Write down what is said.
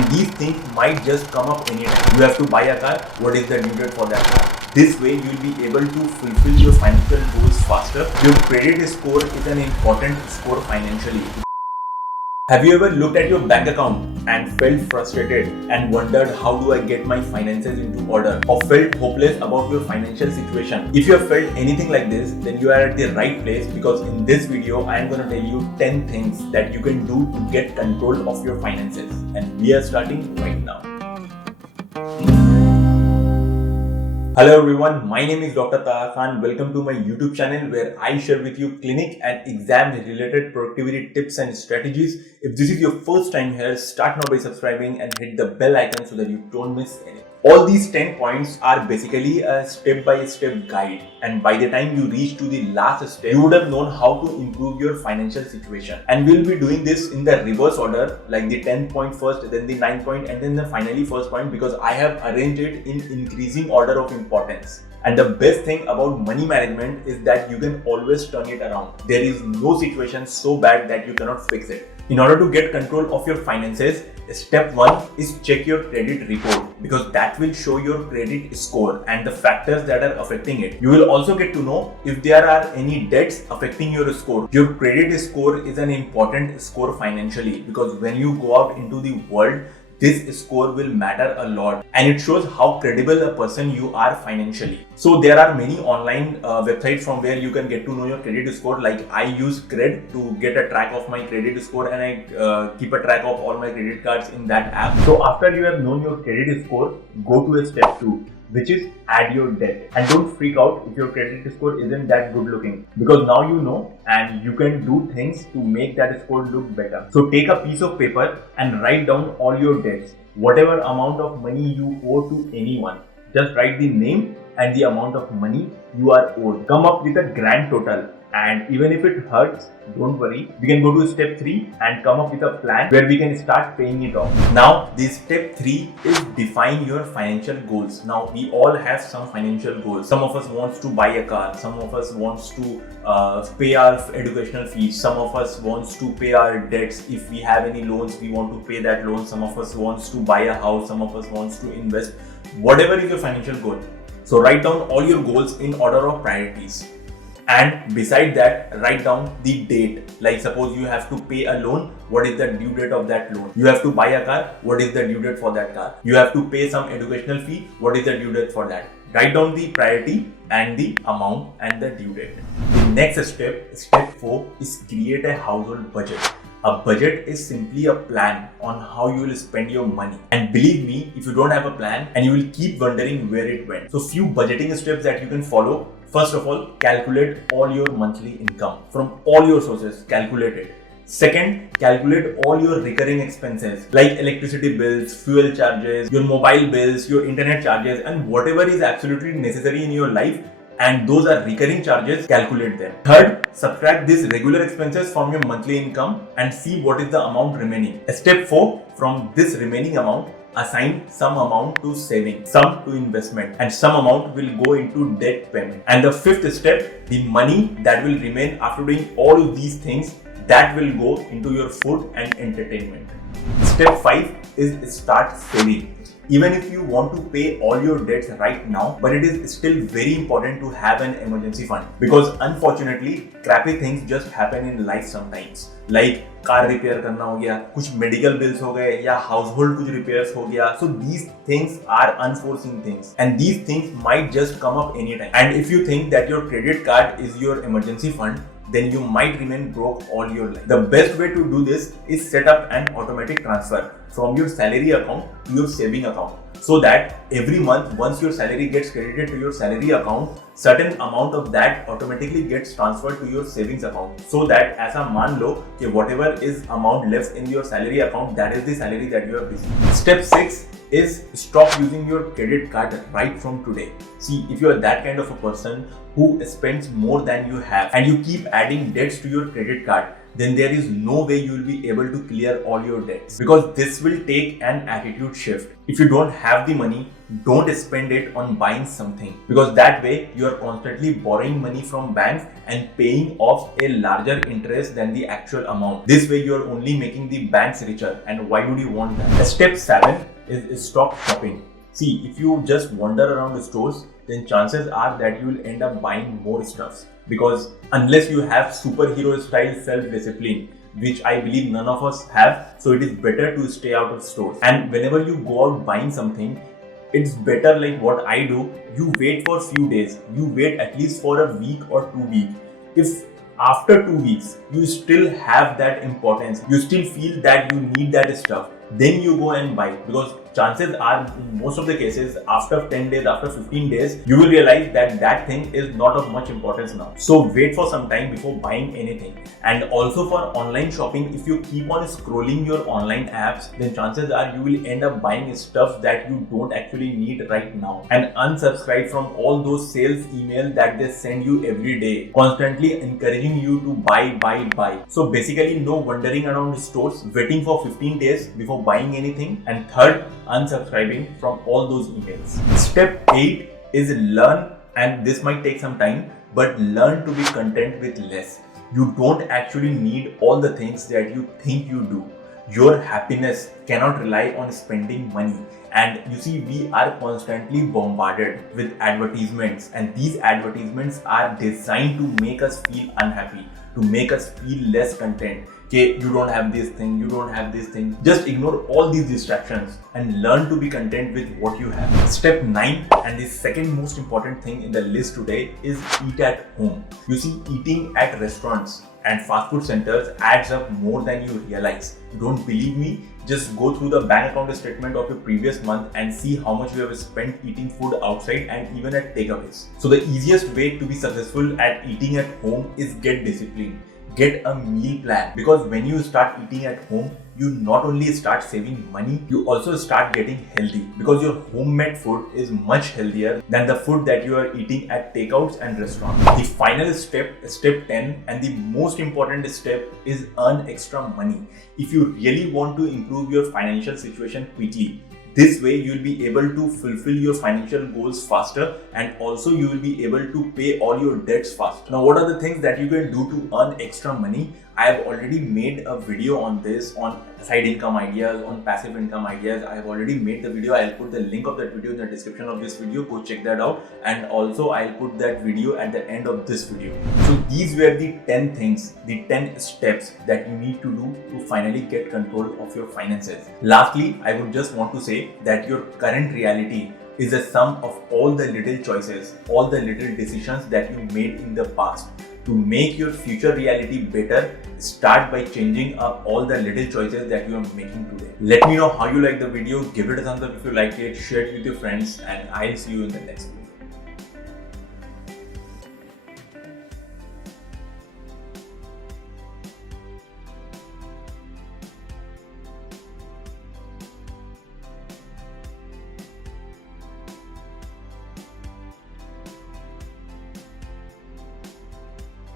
and these things might just come up anytime. You have to buy a car, what is the due date for that car? This way you will be able to fulfill your financial goals faster. Your credit score is an important score financially. Have you ever looked at your bank account and felt frustrated and wondered how do I get my finances into order, or felt hopeless about your financial situation? If you have felt anything like this, then you are at the right place, because in this video I am going to tell you 10 things that you can do to get control of your finances, and we are starting right now. Hello everyone, my name is Dr. Taha Khan. Welcome to my YouTube channel where I share with you clinic and exam related productivity tips and strategies. If this is your first time here, start now by subscribing and hit the bell icon so that you don't miss anything. All these 10 points are basically a step-by-step guide, and by the time you reach to the last step, you would have known how to improve your financial situation. And we'll be doing this in the reverse order, like the 10th point first, then the 9th point, and then the finally first point, because I have arranged it in increasing order of importance. And the best thing about money management is that you can always turn it around. There is no situation so bad that you cannot fix it. In order to get control of your finances, step 1 is check your credit report, because that will show your credit score and the factors that are affecting it. You will also get to know if there are any debts affecting your score. Your credit score is an important score financially, because when you go out into the world, this score will matter a lot, and it shows how credible a person you are financially. So there are many online websites from where you can get to know your credit score. Like I use Cred to get a track of my credit score, and I keep a track of all my credit cards in that app. So after you have known your credit score, go to step 2, which is add your debt. And don't freak out if your credit score isn't that good looking, because now you know and you can do things to make that score look better. So take a piece of paper and write down all your debts. Whatever amount of money you owe to anyone, just write the name and the amount of money you are owed. Come up with a grand total. And even if it hurts, don't worry. We can go to step 3 and come up with a plan where we can start paying it off. Now, this step 3 is define your financial goals. Now, we all have some financial goals. Some of us wants to buy a car. Some of us wants to pay our educational fees. Some of us wants to pay our debts. If we have any loans, we want to pay that loan. Some of us wants to buy a house. Some of us wants to invest. Whatever is your financial goal. So write down all your goals in order of priorities. And beside that, write down the date. Like suppose you have to pay a loan, what is the due date of that loan? You have to buy a car, what is the due date for that car? You have to pay some educational fee, what is the due date for that? Write down the priority and the amount and the due date. The next step, step 4, is create a household budget. A budget is simply a plan on how you will spend your money. And believe me, if you don't have a plan, and you will keep wondering where it went. So few budgeting steps that you can follow. First of all, calculate all your monthly income from all your sources. Calculate it. Second, calculate all your recurring expenses like electricity bills, fuel charges, your mobile bills, your internet charges, and whatever is absolutely necessary in your life, and those are recurring charges, calculate them. Third, subtract these regular expenses from your monthly income and see what is the amount remaining. Step 4, from this remaining amount, assign some amount to saving, some to investment, and some amount will go into debt payment. And the 5th step, the money that will remain after doing all of these things, that will go into your food and entertainment. Step 5 is start saving. Even if you want to pay all your debts right now, but it is still very important to have an emergency fund, because unfortunately crappy things just happen in life sometimes. Like car repair करना हो गया, कुछ medical bills हो गए, या household कुछ repairs हो गया. So these things are unforeseen things, and these things might just come up anytime. And if you think that your credit card is your emergency fund, then you might remain broke all your life. The best way to do this is set up an automatic transfer from your salary account to your saving account, so that every month once your salary gets credited to your salary account, certain amount of that automatically gets transferred to your savings account, so that ऐसा मान लो कि whatever is amount left in your salary account, that is the salary that you have received. Step 6 is stop using your credit card right from today. See, if you are that kind of a person who spends more than you have and you keep adding debts to your credit card, then there is no way you will be able to clear all your debts, because this will take an attitude shift. If you don't have the money, don't spend it on buying something, because that way you are constantly borrowing money from banks and paying off a larger interest than the actual amount. This way you are only making the banks richer, and why would you want that? Step 7 is stop shopping. See, if you just wander around the stores, then chances are that you will end up buying more stuffs, because unless you have superhero style self-discipline, which I believe none of us have, so it is better to stay out of stores. And whenever you go out buying something, it's better, like what I do, you wait for few days, you wait at least for a week or 2 weeks. If after 2 weeks you still have that importance, you still feel that you need that stuff, then you go and buy, because chances are in most of the cases after 10 days, after 15 days, you will realize that that thing is not of much importance now. So wait for some time before buying anything. And also for online shopping, if you keep on scrolling your online apps, then chances are you will end up buying stuff that you don't actually need right now. And unsubscribe from all those sales emails that they send you every day, constantly encouraging you to buy. So basically no wandering around stores waiting for 15 days before buying anything. And third, unsubscribing from all those emails. Step 8 is learn, and this might take some time, but learn to be content with less. You don't actually need all the things that you think you do. Your happiness cannot rely on spending money. And you see, we are constantly bombarded with advertisements, and these advertisements are designed to make us feel unhappy, to make us feel less content. Okay, you don't have this thing, you don't have this thing. Just ignore all these distractions and learn to be content with what you have. Step 9, and the second most important thing in the list today, is eat at home. You see, eating at restaurants and fast food centers adds up more than you realize. You don't believe me? Just go through the bank account statement of your previous month and see how much you have spent eating food outside and even at takeaways. So the easiest way to be successful at eating at home is get discipline. Get a meal plan, because when you start eating at home, you not only start saving money, you also start getting healthy, because your homemade food is much healthier than the food that you are eating at takeouts and restaurants. The final step, step 10, and the most important step, is earn extra money. If you really want to improve your financial situation quickly, this way you will be able to fulfill your financial goals faster, and also you will be able to pay all your debts faster. Now, what are the things that you can do to earn extra money? I have already made a video on this, on side income ideas, on passive income ideas. I have already made the video. I'll put the link of that video in the description of this video. Go check that out. And also I'll put that video at the end of this video. So these were the 10 things, the 10 steps that you need to do to finally get control of your finances. Lastly, I would just want to say that your current reality is a sum of all the little choices, all the little decisions that you made in the past. To make your future reality better, start by changing up all the little choices that you are making today. Let me know how you like the video. Give it a thumbs up if you liked it, share it with your friends, and I'll see you in the next video.